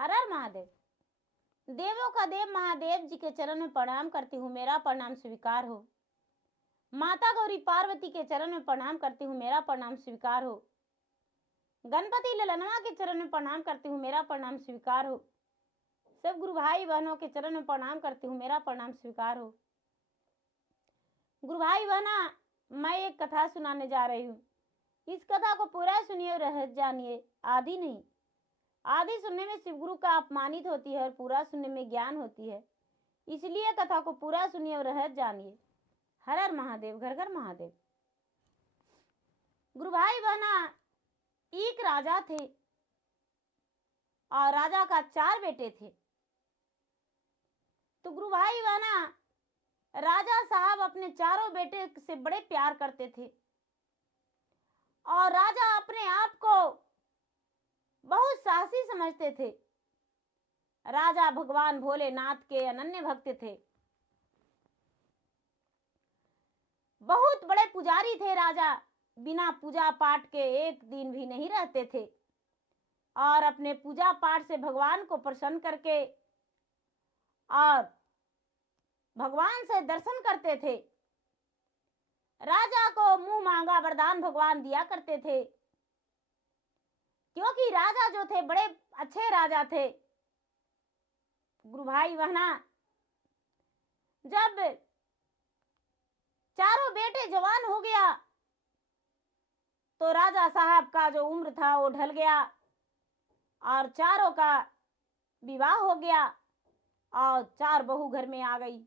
हर हर महादेव। देवों का देव महादेव जी के चरण में प्रणाम करती हूँ, मेरा प्रणाम स्वीकार हो। माता गौरी पार्वती के चरण में प्रणाम करती हूँ, मेरा प्रणाम स्वीकार हो। गणपति ललनवा के चरण में प्रणाम करती हूँ, मेरा प्रणाम स्वीकार हो। सब गुरु भाई बहनों के चरण में प्रणाम करती हूँ, मेरा प्रणाम स्वीकार हो। गुरु भाई बहना, मैं एक कथा सुनाने जा रही हूँ। इस कथा को पूरा सुनिए और रह जानिए, आदि नहीं। आदि सुनने में शिव गुरु का अपमानित होती है और पूरा सुनने में ज्ञान होती है, इसलिए कथा को पूरा सुनिए और रह जानिए। हर हर महादेव, घर घर महादेव। गुरु भाई बहना, एक राजा थे और राजा का 4 बेटे थे। तो गुरु भाई बहना, राजा साहब अपने चारों बेटे से बड़े प्यार करते थे और राजा अपने आप को बहुत साहसी समझते थे। राजा भगवान भोलेनाथ के अनन्य भक्त थे, बहुत बड़े पुजारी थे। राजा बिना पूजा पाठ के एक दिन भी नहीं रहते थे और अपने पूजा पाठ से भगवान को प्रसन्न करके और भगवान से दर्शन करते थे। राजा को मुंह मांगा वरदान भगवान दिया करते थे, क्योंकि राजा जो थे बड़े अच्छे राजा थे। गुरु भाई बहना, जब चारों बेटे जवान हो गया तो राजा साहब का जो उम्र था वो ढल गया और चारों का विवाह हो गया और 4 बहू घर में आ गई।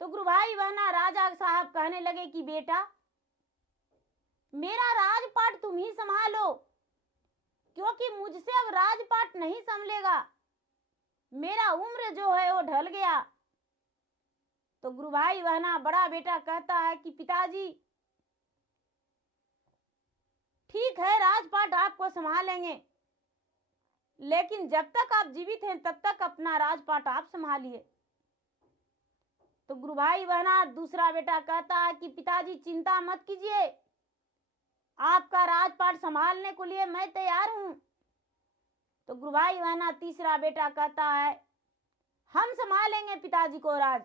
तो गुरु भाई बहना, राजा साहब कहने लगे कि बेटा, मेरा राजपाट तुम ही संभालो, क्योंकि मुझसे अब राजपाट नहीं संभलेगा, मेरा उम्र जो है वो ढल गया। तो गुरु भाई बहना, बड़ा बेटा कहता है कि पिताजी ठीक है, राजपाट आपको संभालेंगे, लेकिन जब तक आप जीवित हैं तब तक अपना राजपाट आप संभालिए। तो गुरु भाई बहना, दूसरा बेटा कहता है कि पिताजी चिंता मत कीजिए, आपका राजपाट संभालने के लिए मैं तैयार हूं। तो गुरु भाई बहना, तीसरा बेटा कहता है हम संभालेंगे पिताजी को राज।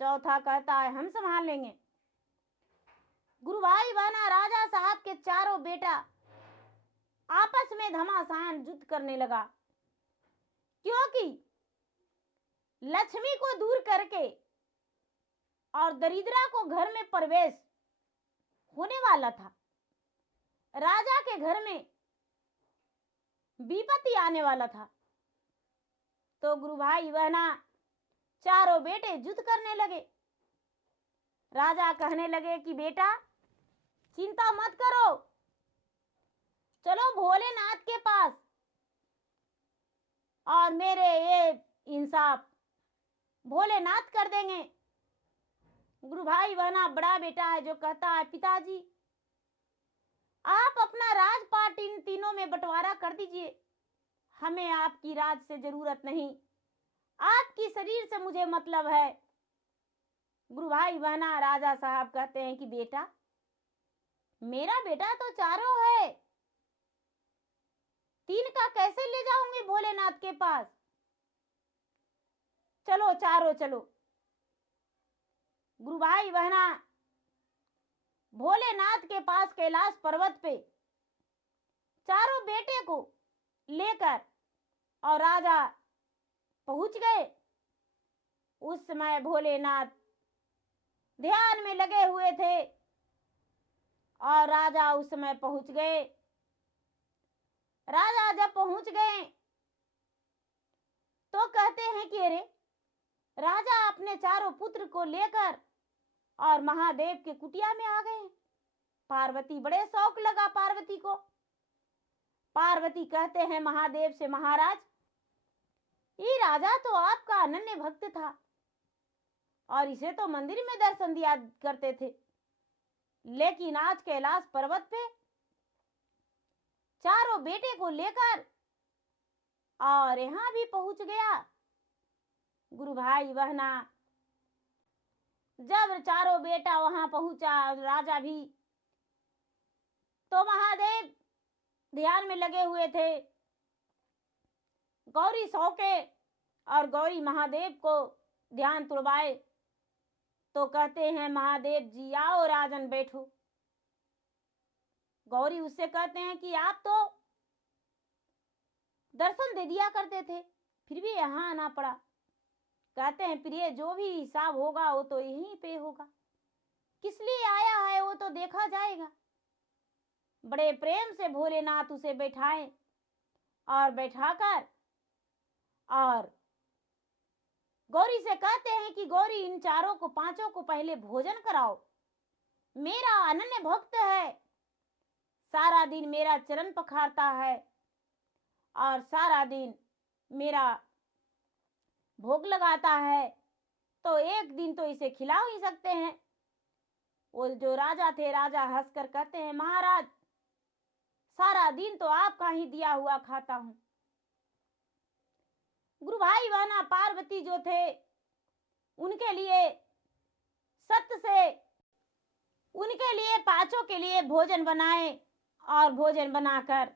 चौथा कहता है हम संभाल लेंगे। गुरु भाई बहना, राजा साहब के चारों बेटा आपस में घमासान युद्ध करने लगा, क्योंकि लक्ष्मी को दूर करके और दरिद्रा को घर में प्रवेश होने वाला था। राजा के घर में विपत्ति आने वाला था। तो गुरु भाई बहना, चारों बेटे युद्ध करने लगे। राजा कहने लगे कि बेटा चिंता मत करो, चलो भोलेनाथ के पास और मेरे ये इंसाफ भोलेनाथ कर देंगे। गुरु भाई बहना, बड़ा बेटा है जो कहता है पिताजी आप अपना राजपाट इन तीनों में बंटवारा कर दीजिए, हमें आपकी राज से जरूरत नहीं, आपकी शरीर से मुझे मतलब है। गुरु भाई बहना, राजा साहब कहते हैं कि बेटा, मेरा बेटा तो चारों है, 3 का कैसे ले जाऊंगी भोलेनाथ के पास, चलो चारों चलो। गुरु भाई बहना, भोलेनाथ के पास कैलाश पर्वत पे चारों बेटे को लेकर और राजा पहुंच गए। उस समय भोलेनाथ ध्यान में लगे हुए थे और राजा उस समय पहुंच गए। राजा जब पहुंच गए तो कहते हैं कि अरे, राजा अपने चारों पुत्र को लेकर और महादेव के कुटिया में आ गए। पार्वती, बड़े शौक लगा पार्वती को। पार्वती कहते हैं महादेव से, महाराज ये राजा तो आपका अनन्य भक्त था और इसे तो मंदिर में दर्शन दिया करते थे, लेकिन आज कैलाश पर्वत पे चारों बेटे को लेकर और यहां भी पहुंच गया। गुरु भाई बहना, जब चारों बेटा वहां पहुंचा, राजा भी, तो महादेव ध्यान में लगे हुए थे गौरी सौके और गौरी महादेव को ध्यान तुड़वाए तो कहते हैं महादेव जी आओ राजन बैठो। गौरी उससे कहते हैं कि आप तो दर्शन दे दिया करते थे, फिर भी यहाँ आना पड़ा। कहते हैं प्रिय जो भी हिसाब होगा वो तो यहीं पे होगा, किस लिए आया है वो तो देखा जाएगा। बड़े प्रेम से भोलेनाथ उसे बैठाए और बैठाकर और गौरी से कहते हैं कि गौरी इन चारों को पांचों को पहले भोजन कराओ, मेरा अनन्य भक्त है, सारा दिन मेरा चरण पखारता है और सारा दिन मेरा भोग लगाता है, तो एक दिन तो इसे खिला ही सकते हैं। वो जो राजा थे, राजा हंसकर कहते हैं महाराज सारा दिन तो आपका ही दिया हुआ खाता हूं। गुरु भाई बहना पार्वती जो थे उनके लिए सत्य से उनके लिए पांचों के लिए भोजन बनाए और भोजन बनाकर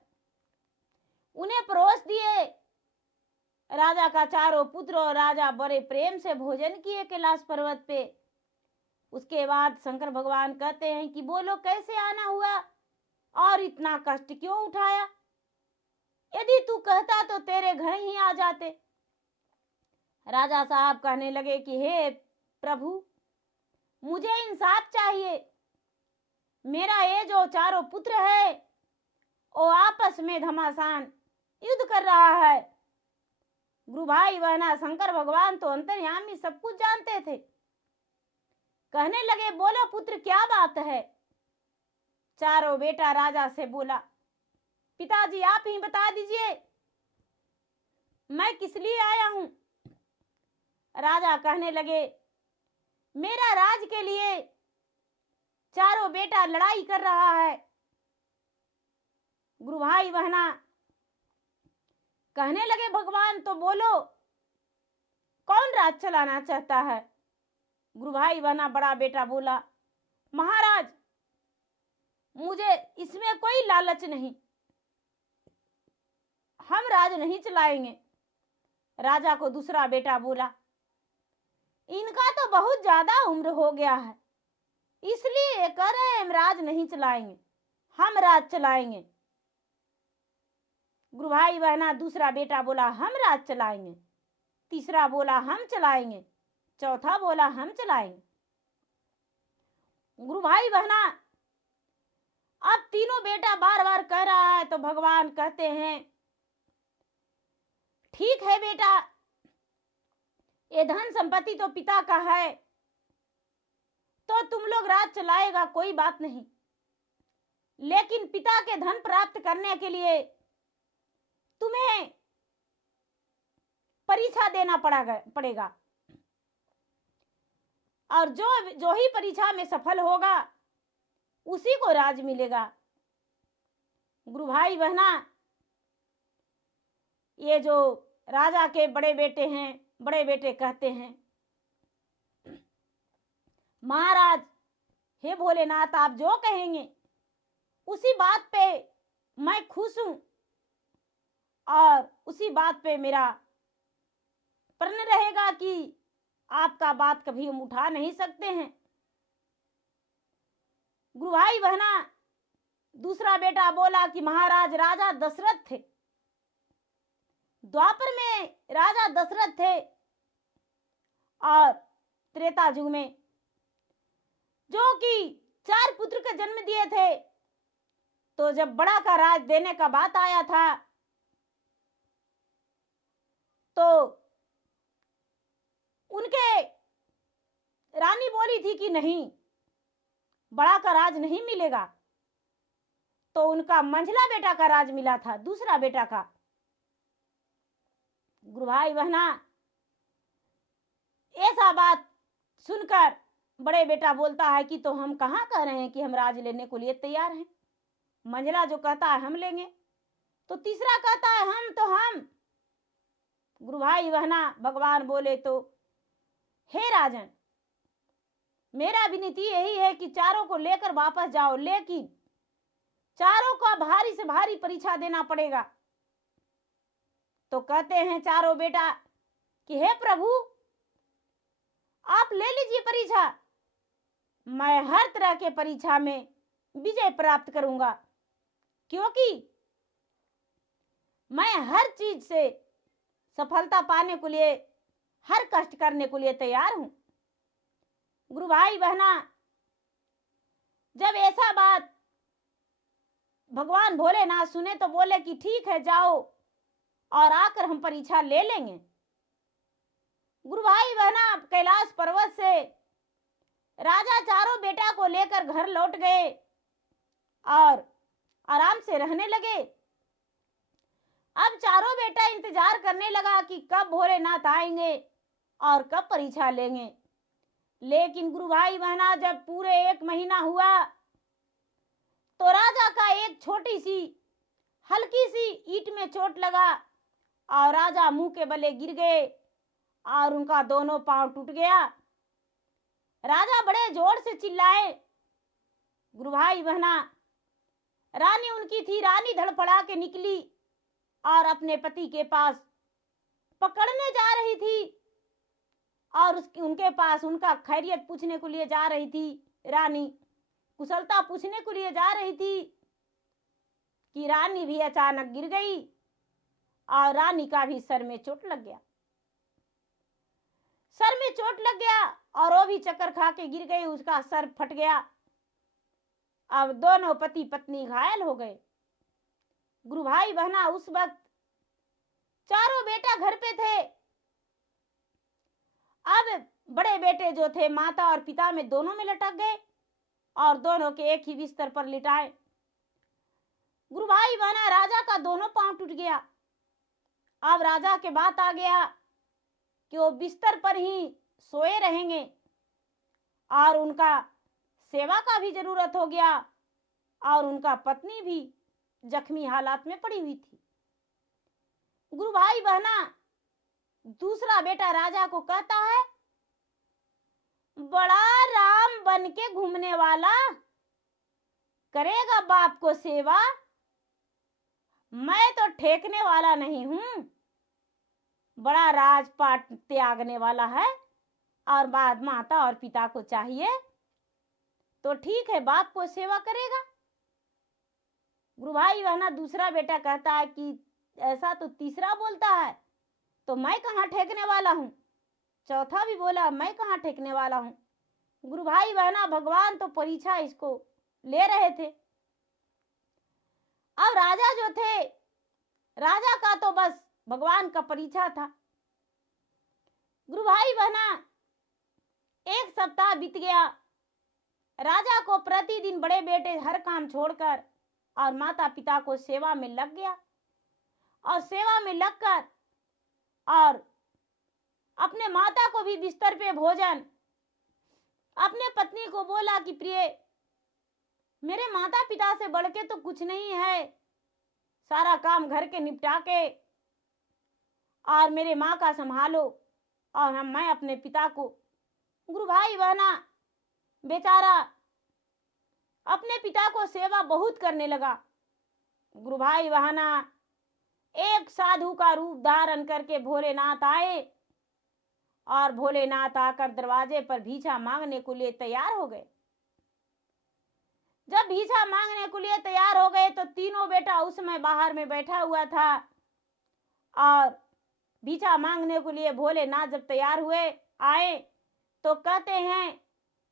उन्हें परोस दिए। राजा का चारों पुत्र और राजा बड़े प्रेम से भोजन किए कैलाश पर्वत पे। उसके बाद शंकर भगवान कहते हैं कि बोलो कैसे आना हुआ और इतना कष्ट क्यों उठाया, यदि तू कहता तो तेरे घर ही आ जाते। राजा साहब कहने लगे कि हे प्रभु मुझे इंसाफ चाहिए, मेरा ये जो चारों पुत्र है वो आपस में घमासान युद्ध कर रहा है। गुरु भाई बहना शंकर भगवान तो अंतर्यामी सब कुछ जानते थे। कहने लगे बोलो पुत्र क्या बात है। चारों बेटा राजा से बोला पिताजी आप ही बता दीजिए मैं किस लिए आया हूं। राजा कहने लगे मेरा राज के लिए चारों बेटा लड़ाई कर रहा है। गुरु भाई बहना कहने लगे भगवान तो बोलो कौन राज चलाना चाहता है। गुरु भाई बहना बड़ा बेटा बोला महाराज मुझे इसमें कोई लालच नहीं, हम राज नहीं चलाएंगे। राजा को दूसरा बेटा बोला इनका तो बहुत ज्यादा उम्र हो गया है, इसलिए कह रहे हैं हम राज नहीं चलाएंगे, हम राज चलाएंगे। गुरु भाई बहना दूसरा बेटा बोला हम राज चलाएंगे, तीसरा बोला हम चलाएंगे, चौथा बोला हम चलाएंगे। गुरु भाई बहना अब तीनों बेटा बार बार कह रहा है तो भगवान कहते हैं ठीक है बेटा ये धन संपत्ति तो पिता का है तो तुम लोग राज चलाएगा कोई बात नहीं, लेकिन पिता के धन प्राप्त करने के लिए तुम्हें परीक्षा देना पड़ेगा और जो ही परीक्षा में सफल होगा उसी को राज मिलेगा। गुरु भाई बहना ये जो राजा के बड़े बेटे हैं, बड़े बेटे कहते हैं महाराज हे भोलेनाथ आप जो कहेंगे उसी बात पे मैं खुश हूं और उसी बात पे मेरा प्रण रहेगा कि आपका बात कभी हम उठा नहीं सकते हैं। गुरु भाई बहना दूसरा बेटा बोला कि महाराज राजा दशरथ थे, द्वापर में राजा दशरथ थे और त्रेता युग में जो कि 4 पुत्र के जन्म दिए थे, तो जब बड़ा का राज देने का बात आया था तो उनके रानी बोली थी कि नहीं बड़ा का राज नहीं मिलेगा, तो उनका मंझला बेटा का राज मिला था, दूसरा बेटा का। गुरु भाई बहना ऐसा बात सुनकर बड़े बेटा बोलता है कि तो हम कहाँ कह रहे हैं कि हम राज लेने को लिए तैयार हैं, मंझला जो कहता है हम लेंगे, तो तीसरा कहता है हम तो हम। गुरु भाई बहना भगवान बोले तो हे राजन मेरा विनती यही है कि चारों को लेकर वापस जाओ, लेकिन चारों को भारी से भारी परीक्षा देना पड़ेगा। तो कहते हैं चारों बेटा कि हे प्रभु, आप ले लीजिए परीक्षा, मैं हर तरह के परीक्षा में विजय प्राप्त करूंगा, क्योंकि मैं हर चीज से सफलता पाने के लिए, हर कष्ट करने के लिए तैयार हूं। गुरु भाई बहना, जब ऐसा बात भगवान भोलेनाथ सुने तो बोले कि ठीक है, जाओ और आकर हम परीक्षा ले लेंगे। गुरु भाई बहना, कैलाश पर्वत से राजा चारों बेटा को लेकर घर लौट गए और आराम से रहने लगे। अब चारों बेटा इंतजार करने लगा कि कब भोलेनाथ आएंगे और कब परीक्षा लेंगे। लेकिन गुरु भाई बहना, जब पूरे 1 महीना हुआ तो राजा का एक छोटी सी हल्की सी ईंट में चोट लगा और राजा मुंह के बले गिर गए और उनका दोनों पांव टूट गया। राजा बड़े जोर से चिल्लाए। गुरु भाई बहना, रानी उनकी थी, रानी धड़पड़ा के निकली और अपने पति के पास पकड़ने जा रही थी और उनके पास उनका खैरियत पूछने को लिए जा रही थी। रानी कुशलता पूछने को लिए जा रही थी कि रानी भी अचानक गिर गई और रानी का भी सर में चोट लग गया। सर में चोट लग गया और वो भी चक्कर खा के गिर गई, उसका सर फट गया। अब दोनों पति पत्नी घायल हो गए। गुरु भाई बहना, उस वक्त चारों बेटा घर पे थे। अब बड़े बेटे जो थे माता और पिता में दोनों में लटक गए और दोनों के एक ही बिस्तर पर लिटाए। गुरु भाई बहना, राजा का दोनों पांव टूट गया। अब राजा के बात आ गया कि वो बिस्तर पर ही सोए रहेंगे और उनका सेवा का भी जरूरत हो गया और उनका पत्नी भी जख्मी हालात में पड़ी हुई थी। गुरु भाई बहना, दूसरा बेटा राजा को कहता है, बड़ा राम बन के घूमने वाला करेगा बाप को सेवा, मैं तो ठेकने वाला नहीं हूं। बड़ा राजपाट त्यागने वाला है और बाद माता और पिता को चाहिए तो ठीक है, बाप को सेवा करेगा। गुरु भाई बहना, दूसरा बेटा कहता है कि ऐसा तो तीसरा बोलता है तो मैं कहाँ ठेकने वाला हूं। चौथा भी बोला, मैं कहाँ ठेकने वाला हूं। गुरु भाई बहना, भगवान तो परीक्षा इसको ले रहे थे। अब राजा जो थे, राजा का तो बस भगवान का परीक्षा था। गुरु भाई बहना, 1 सप्ताह बीत गया। राजा को प्रतिदिन बड़े बेटे हर काम छोड़कर और माता पिता को सेवा में लग गया और सेवा में लगकर और अपने माता को भी बिस्तर पे भोजन, अपने पत्नी को बोला कि प्रिय, मेरे माता पिता से बढ़ के तो कुछ नहीं है, सारा काम घर के निपटा के और मेरे माँ का संभालो और मैं अपने पिता को। गुरु भाई बहना, बेचारा अपने पिता को सेवा बहुत करने लगा। गुरु भाई बहना, एक साधु का रूप धारण करके भोलेनाथ आए और भोलेनाथ आकर दरवाजे पर भिक्षा मांगने के लिए तैयार हो गए। जब भिक्षा मांगने के लिए तैयार हो गए तो तीनों बेटा उस समय बाहर में बैठा हुआ था और भिक्षा मांगने के लिए भोलेनाथ जब तैयार हुए आए तो कहते हैं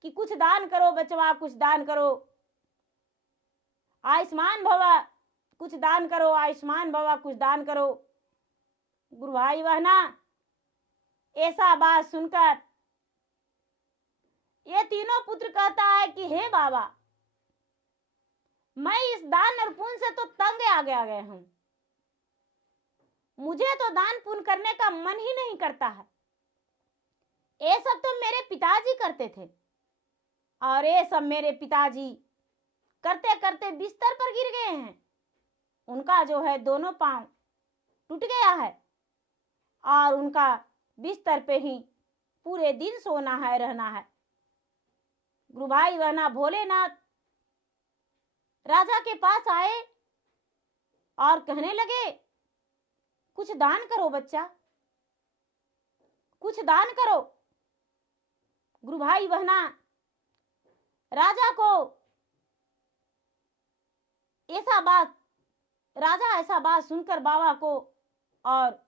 कि कुछ दान करो बचवा, कुछ दान करो, आयुष्मान भवा, कुछ दान करो, आयुष्मान भवा, कुछ दान करो। गुरु भाई बहना, ऐसा बात सुनकर ये तीनों पुत्र कहता है कि हे बाबा, मैं इस दान और पुण्य से तो तंग आ गया हूं, मुझे तो दान पुण्य करने का मन ही नहीं करता है। ये सब तो मेरे पिताजी करते थे और ये सब मेरे पिताजी करते करते बिस्तर पर गिर गए हैं। उनका जो है दोनों पांव टूट गया है और उनका बिस्तर पे ही पूरे दिन सोना है, रहना है। गुरु भाई बहना, भोलेनाथ राजा के पास आए और कहने लगे कुछ दान करो बच्चा, कुछ दान करो। गुरु भाई बहना, राजा ऐसा बात सुनकर बाबा को और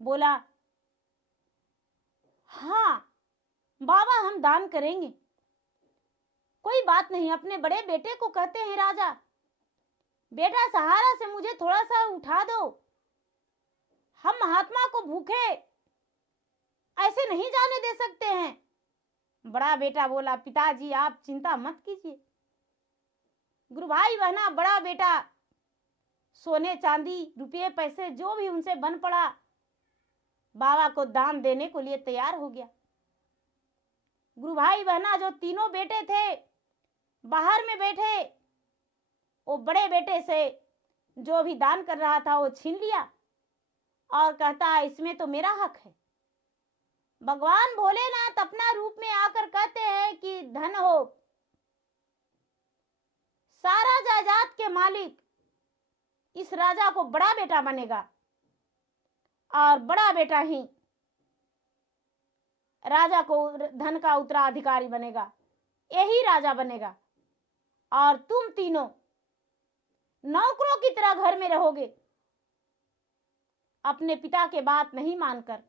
बोला, हाँ बाबा हम दान करेंगे, कोई बात नहीं। अपने बड़े बेटे को कहते हैं, राजा बेटा सहारा से मुझे थोड़ा सा उठा दो, हम महात्मा को भूखे ऐसे नहीं जाने दे सकते हैं। बड़ा बेटा बोला, पिताजी आप चिंता मत कीजिए। गुरु भाई बहना, बड़ा बेटा सोने चांदी रुपये पैसे जो भी उनसे बन पड़ा बाबा को दान देने को लिए तैयार हो गया। गुरु भाई बहना, जो तीनों बेटे थे बाहर में बैठे, वो बड़े बेटे से जो भी दान कर रहा था वो छीन लिया और कहता इसमें तो मेरा हक है। भगवान भोलेनाथ अपना रूप में आकर कहते हैं कि धन हो, सारा जायदाद के मालिक इस राजा को बड़ा बेटा बनेगा और बड़ा बेटा ही राजा को धन का उत्तराधिकारी बनेगा, यही राजा बनेगा। और तुम तीनों नौकरों की तरह घर में रहोगे। अपने पिता के बात नहीं मानकर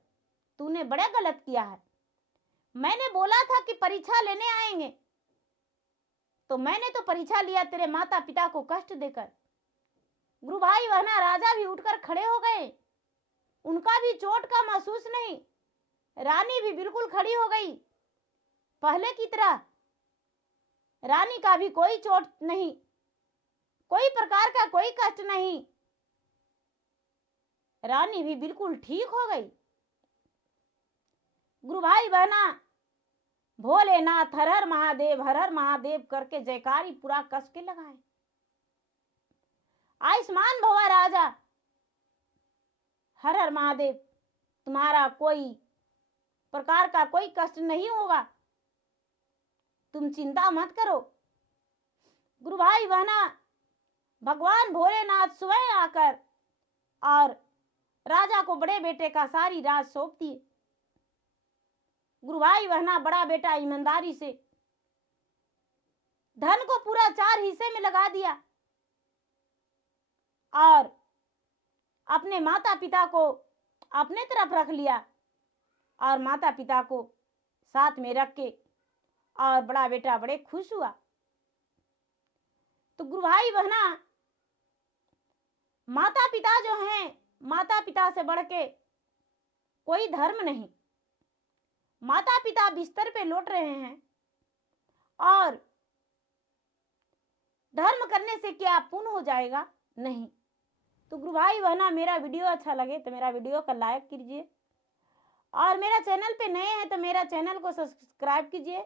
तूने बड़ा गलत किया है। मैंने बोला था कि परीक्षा लेने आएंगे, तो मैंने तो परीक्षा लिया तेरे माता पिता को कष्ट देकर। गुरु भाई बहना, राजा भी उठकर खड़े हो गए, उनका भी चोट का महसूस नहीं। रानी भी बिल्कुल खड़ी हो गई, पहले की तरह रानी का भी कोई चोट नहीं, कोई प्रकार का कोई कष्ट नहीं, रानी भी बिल्कुल ठीक हो गई। गुरु भाई बहना, भोलेनाथ हर हर महादेव करके जयकारी पूरा कस के लगाए। आयुष्मान भवा राजा, हर हर महादेव, तुम्हारा कोई प्रकार का कोई कष्ट नहीं होगा, तुम चिंता मत करो। गुरु भाई बहना, भगवान भोलेनाथ स्वयं आकर और राजा को बड़े बेटे का सारी राज सौंप दिए। गुरु भाई बहना, बड़ा बेटा ईमानदारी से धन को पूरा 4 हिस्से में लगा दिया और अपने माता पिता को अपने तरफ रख लिया और माता पिता को साथ में रख के और बड़ा बेटा बड़े खुश हुआ। तो गुरु भाई बहना, माता पिता जो हैं, माता पिता से बढ़ के कोई धर्म नहीं। माता पिता बिस्तर पे लौट रहे हैं और धर्म करने से क्या पुण्य हो जाएगा? नहीं। तो गुरु भाई बहना, मेरा वीडियो अच्छा लगे तो मेरा वीडियो को लाइक कीजिए और मेरा चैनल पे नए हैं तो मेरा चैनल को सब्सक्राइब कीजिए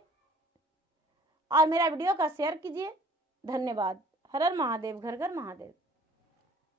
और मेरा वीडियो का शेयर कीजिए। धन्यवाद। हर हर महादेव, घर घर महादेव।